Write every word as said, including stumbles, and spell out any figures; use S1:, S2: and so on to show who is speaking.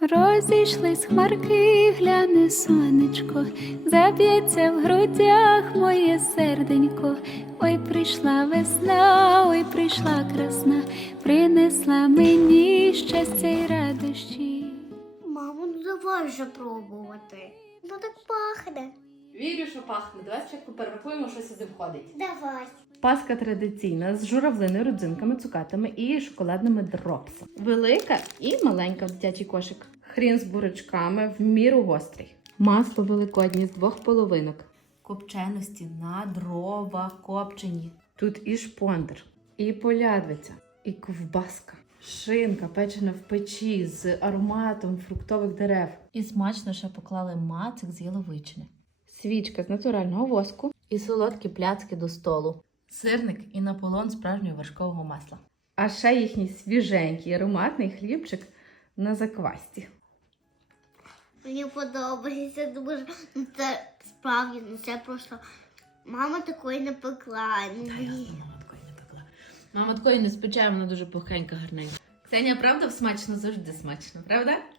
S1: Розійшлись хмарки, гляне сонечко, заб'ється в грудях моє серденько. Ой, прийшла весна, ой, прийшла красна, принесла мені щастя й радощі.
S2: Мамо, ну давай вже пробувати. Ну так пахне.
S3: Вірю, що пахне. Давай спочатку перерахуємо, що сюди входить.
S2: Давай.
S3: Паска традиційна з журавлиною, родзинками, цукатами і шоколадними дропсами. Велика і маленька в дитячий кошик. Хрін з бурячками в міру гострий. Масло великоднє з двох половинок. Копченості на дровах копчені. Тут і шпондер, і полядвиця, і ковбаска. Шинка печена в печі з ароматом фруктових дерев. І смачно ще поклали мацик з яловичини. Свічка з натурального воску і солодкі пляцки до столу. Сирник і наполон справжнього вершкового масла. А ще їхній свіженький ароматний хлібчик на заквасті.
S2: Мені подобається дуже. Ну це справді, ну це просто мама такої не пекла. Ну,
S3: Та я
S2: мені-
S3: мама такої не пекла. Мама такої не спече, вона дуже пухенька, гарненька. Ксенія, правда, смачно завжди смачно, правда?